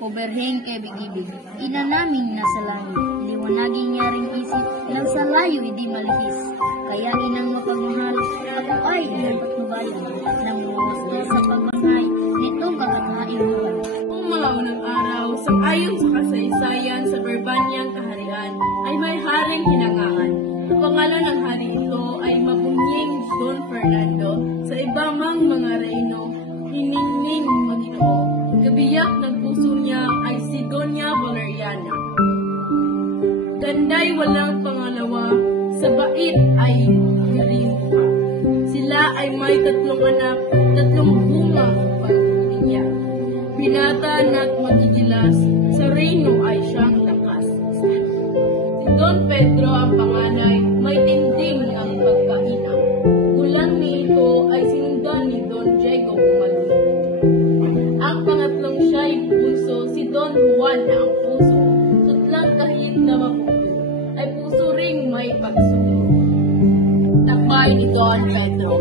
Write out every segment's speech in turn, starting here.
o berheng kay bigibig, ina naming nasa langit, liwanagin niya ring isip, nang sa layo hindi malihis. Kaya inang mapagmahal, ako ay inang patnubayan, nang muwastos sa pagmanghay, nitong kakatahaing buwan. Kung malaunang araw, sang-ayon sa kasaysayan sa Barbanyang kaharian, ay may haring hinangaan. Ang pangalan ng hari ito ay Mabunying Don Fernando. Sa ibang mga reyno, hiningning Maginoo. Gabiyak ng puso niya ay si Doña Valeriana. Ganday walang pangalawa, sa bait ay garin pa. Sila ay may 3 anak, 3 bunga pagpiliya. Binata na't magigilas, sa reyno ay siyang lakas. Si Don Pedro ang panganay, may tinding ng pagkahina. Gulang ni ito ay sinundan ni Don Diego Pumalunod. Ang pangatlong siya'y puso, si Don Juan na ang puso. Sutlang kahit na maputo, ay puso ring may pagsuko. Takbay ni Don Pedro,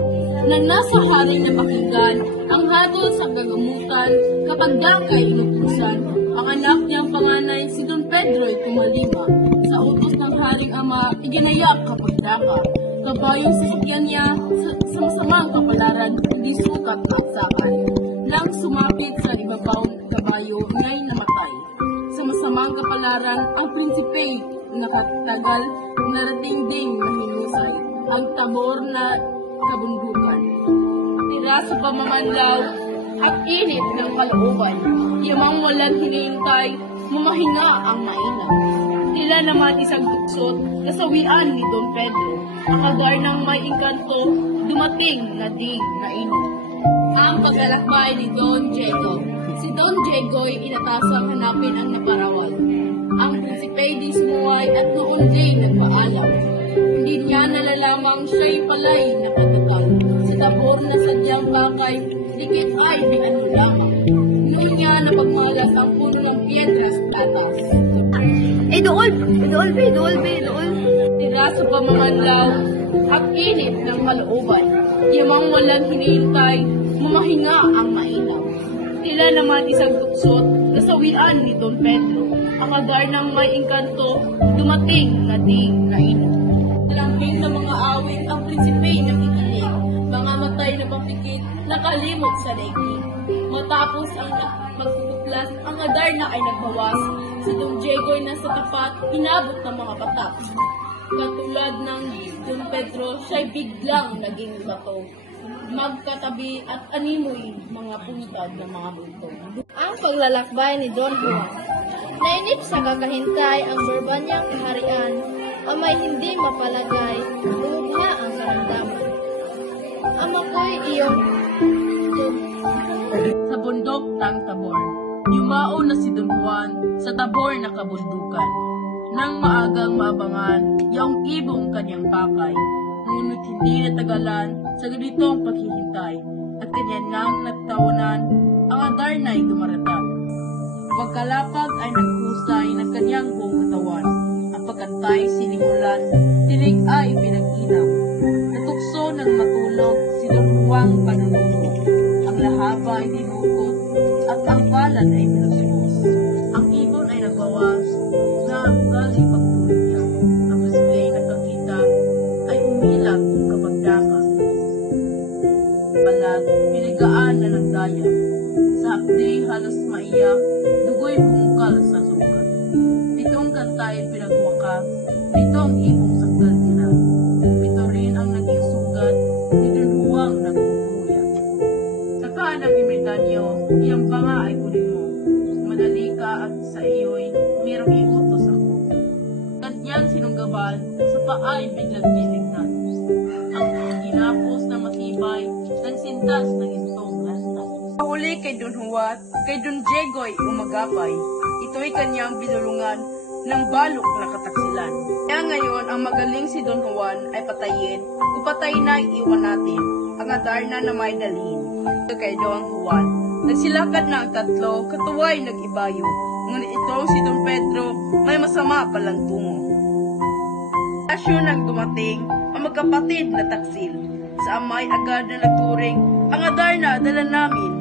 na nasa haring napakinggan ang hatol sa kagamutan kapag dakay inutusan. Ang anak niyang panganay, si Don Pedro ay tumalima. Sa utos ng haring ama, iginayak kapag daka. Kabayong sasakyan niya sa masamang kapalaran, hindi sukat at sakay. Nang sumapit sa ibabaw kabayo, ngay namatay. Sa masamang kapalaran, ang prinsipe nakatagal, narating ding nahinusay. Ang tabor na kabundukan. Tira sa pamamanlaw at init ng kalooban. Yamang walang hinihintay, mamahina ang mainam. Tila naman isang tuksot na sawian ni Don Pedro. Ang agar ng may engkanto, dumating na ding nainit. Ang paglalakbay ni Don Diego. Si Don Diego ay inatasang hanapin ang naparawal. Ang prinsipe di sumuway at noon din nagpaalam. Hindi niya nalalamang siya'y palay nakatagal. Sa tabor na sadyang bakay, dikit ay may ano lamang. Noon niya napagmalas ang puno ng piedras patas. Dool! Tira sa pamamanlaw at init ng kalooban. Yamang walang hinihintay, mamahinga ang mainam. Tila naman isang tuksot na sawian ni Don Pedro. Ang agar ng may engkanto, dumating na ding nainit. Lambing sa mga awit ang prinsipe ng ikilig. Mga matay na papikit, nakalimot sa daigdig. Matapos ang magpupuklas, ang adar na ay nagbawas. Si Don Diego ay nasa tapat, inabot ng mga patak. Katulad ng Don Pedro, siya'y biglang naging bato. Magkatabi at animoy mga puntad ng mga multo. Ang paglalakbay ni Don Juan. Nainip sa kakahintay ang Barbanyang kaharian, ang may hindi mapalagay, lumugha ang karamdaman. Amakoy iyong Sa bundok ng Tabor, yumao na si Don Juan sa Tabor na kabundukan. Nang maagang mabangan, yaong ibong kanyang pakay, ngunit hindi natagalan sa ganitong paghihintay, at kanya nang nagtawanan, ang adar na'y dumaratang. Pagkalapag ay naghusay ng kanyang buong katawan, ang pagkantay sinimulan, tinig ay pinag-inaw. Natukso ng matulog si Don Juan panunulog, ang lahaba ay dinukot, at ang balat ay minuspos. Ang ibon ay nagbawas, na galing pagtulog niya. Ang masigay na kakita ay umilap kapag daka. Balat, pinigaan na ng dayap. Sa hapdi halos maiyak, dugoy bumukal sa sukat. 7 kantay pinagwaka, 7 ibong sakdal nila. 7 rin ang naging sugat, ni Don Juan nagpupuyat. Saka nag-imitanyo, iyang panga ay kunin mo. Madali ka at sa iyo'y mayroong iutos ako. Kanyang sinunggaban, sa paa ay biglang tinignan. Ang ginapos na matibay, nagsintas ng intong lantas. Huli kay Don Juan, kay Don Diego ay umagapay. Ito'y kanyang binulungan ng balok na kataksilan. Kaya ngayon, ang magaling si Don Juan ay patayin, kung patay na iwan natin, ang adar na may dalhin. Kay Don Juan, nagsilakad na ang 3, katuway nag-ibayo. Ngunit itong si Don Pedro, may masama palang tungo. Asyo nang dumating, ang magkapatid na taksil. Sa amay agad na nagturing, ang adar na dala namin.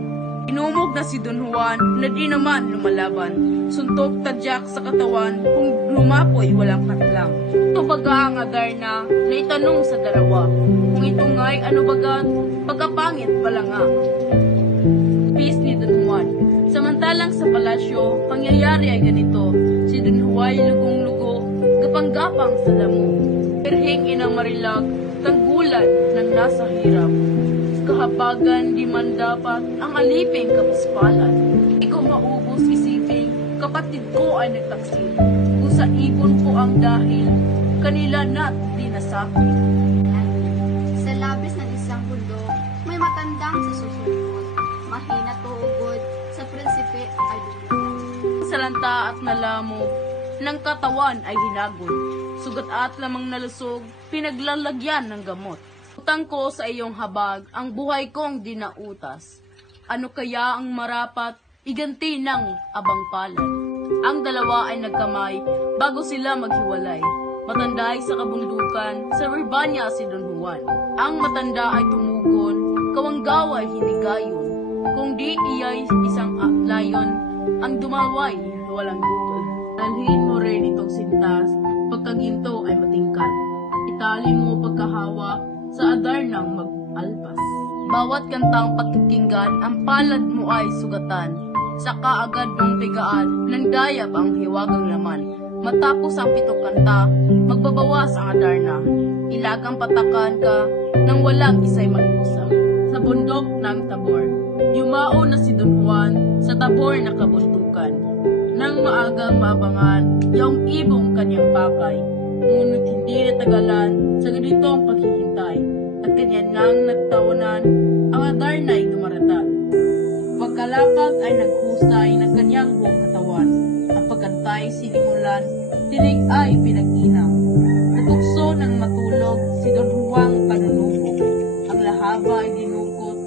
Inumog na si Don Juan na di naman lumalaban. Suntok tadyak sa katawan kung lumapoy walang katlang. Ito baga ang Adarna na itanong sa dalawa. Kung ito nga'y ano baga, pagkapangit pala nga. Peace ni Don Juan. Samantalang sa palasyo, pangyayari ay ganito. Si Don Juan lugong-lugo, gapang-gapang sa damo. Perhing inang marilag, tanggulan ng nasa hirap. Kahabagan di man dapat ang aliping kapuspalan. Ikaw maubos isipin, kapatid ko ay nagtaksil. Kung sa ibon ko ang dahil, kanila na't di nasakit. Sa labis ng isang bundok, may matandang sa susunod. Mahina tuugod, sa prinsipe ay bumulong. Sa lanta at nalamo, ng katawan ay hinagod. Sugat at lamang nalusog, pinaglalagyan ng gamot. Utang ko sa iyong habag, ang buhay kong dinautas. Ano kaya ang marapat, iganti ng abang palad? Ang dalawa ay nagkamay, bago sila maghiwalay. Matanday sa kabundukan, sa Ribanya si Don Juan. Ang matanda ay tumugon, kawanggaw ay hinigayon. Kung di iya'y isang layon, ang dumaway walang gutod. Dalhin mo rin itong sintas, pagkaginto ay matingkad. Itali mo pagkahawa, sa Adarnang mag-alpas. Bawat kantang pakikinggan, ang palad mo ay sugatan. Sa kaagad mong tigaan, ng dayap ang hiwagang laman. Matapos ang pitong kanta, magbabawas ang Adarna. Ilagang patakan ka, nang walang isa'y mag-usap. Sa bundok ng Tabor, yumao na si Don Juan, sa Tabor na kabuntukan. Nang maagang maabangan, yaong ibong kanyang pakay. Ngunit hindi natagalan sa ganitong paghihintay at kanya nang nagtawanan ang Adarna ay dumaratan. Pagkalapag ay naghusay ng kanyang buong katawan. Ang pagkantay sinimulan, tinig ay pinag-inang. Natukso ng matulog si Don Juan kanunubog. Ang lahaba ay dinukot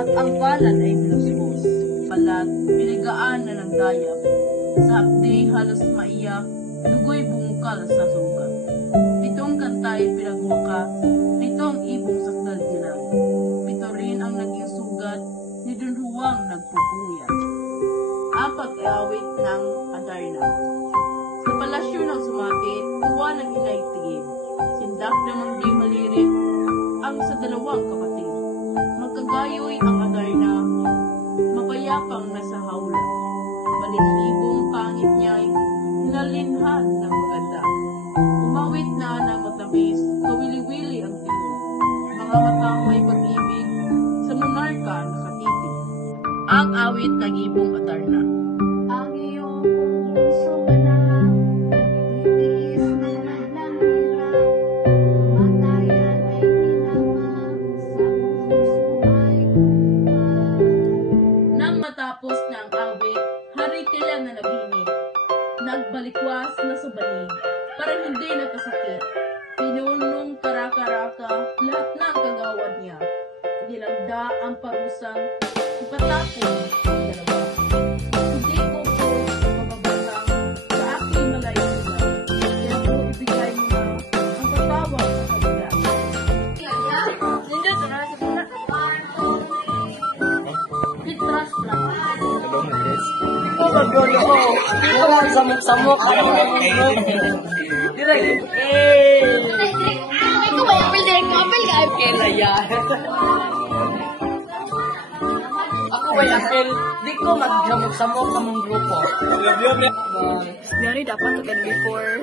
at ang palad ay binuspos. Palat, pinigaan na ng dayap. Sa hapdi halos maiyak, dugoy bumukal sa sugat. Pitong kantay pinagwakas, pitong ibong sakdal dilang. Pito rin ang naging sugat, ni Don Juan nagpupuyat. Apat ay awit ng Adarna. Sa palasyo ng sumati, tuwa ng hinaytigin. Sindak namang di malirik, ang sa dalawang kapatid. Magkagayoy ang Adarna, mapayapang nasa hawla. Balihibong pangit niya'y nalinhan ng maganda. Umawit na ng matamis, kawili-wili ang tingin. Mga matang may pag-ibig, sa monarka nakatitig. Ang awit ng ibong Adarna. Ang iyong puso na, nagtitiis ng hirap. Kamatayan ay hinamang, sa puso ay kumikay. Nang matapos na ang awit, haritila na nabinit. Nagbalikwas na sa banig, parang hindi nagkasakit. Pinunong karaka-raka, lahat ng kagawad niya. Nilagda ang parusang, ipatapon ang dalawa. Hindi ko po mababatang sa aking malayo sila. Kaya po ibigay mo na ang patawag sa kanila. Nindot na sa pula. Pitras lang. Samok-samok. Direk. Ikaw ba yung apel? Apel ka? Kela yan. Ako ba yung di ko magsamok-samok sa mong grupo. Yari dapat to before